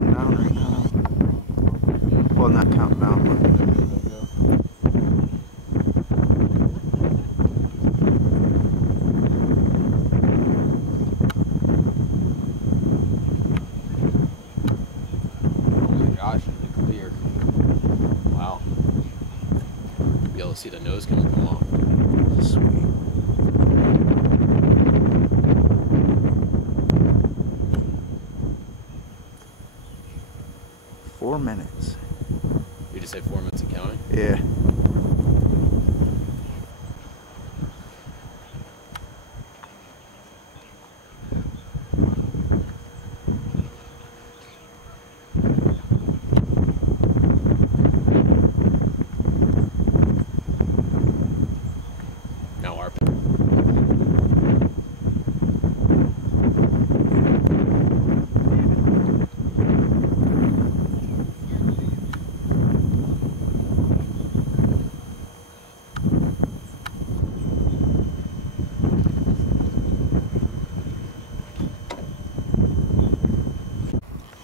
Down right now. Well, not counting down, but. See the nose come off. Sweet. Four minutes. You just say 4 minutes of counting? Yeah.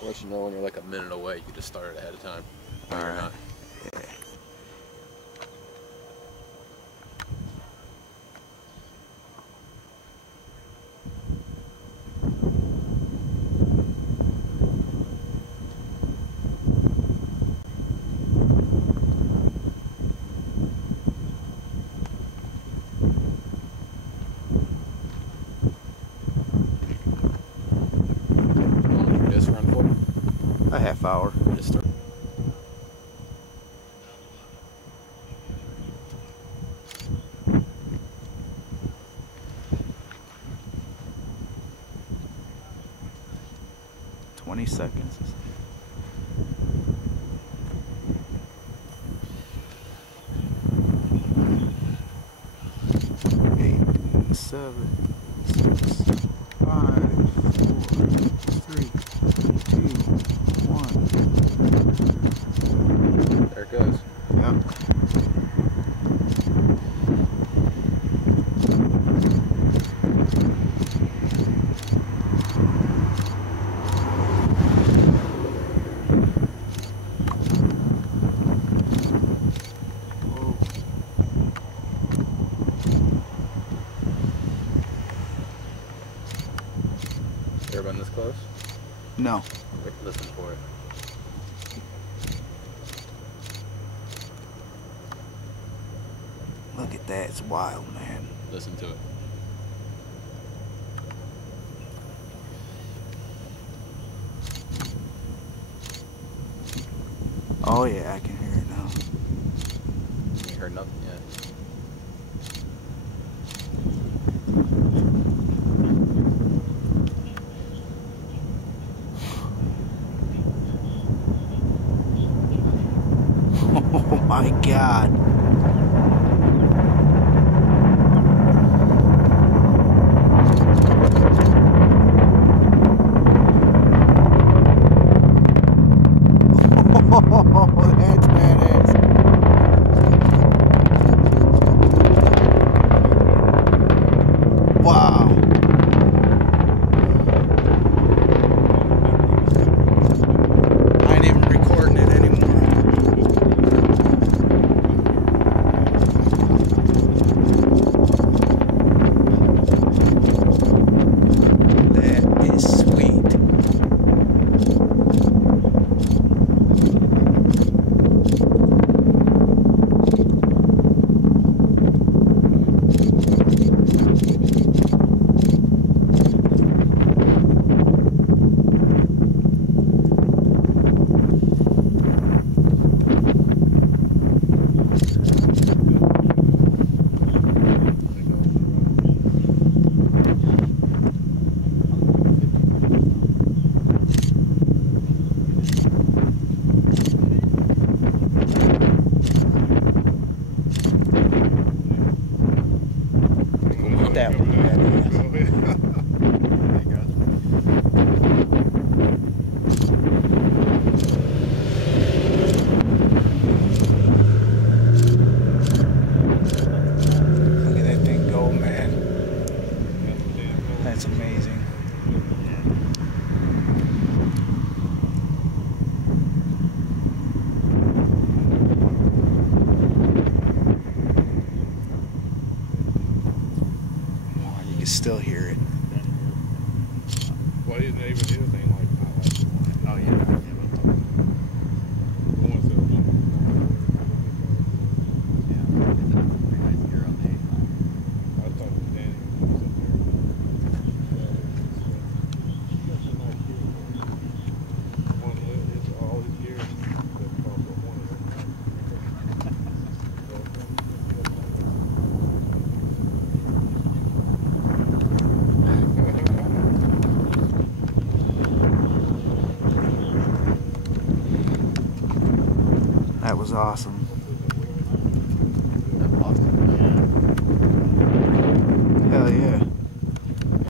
Let you know when you're like a minute away, you can just start it ahead of time. All right. Yeah. Just run for A half hour. just start. Seconds. 8, 7, 6, 5, 4, 3, 2, 1. There it goes. Yep. Ever been this close? No. Listen for it. Look at that. It's wild, man. Listen to it. Oh, yeah, I can hear it now. You heard nothing yet. Oh my God. Oh, that's badass. Wow. I ain't even recording it anymore. That is sweet. awesome.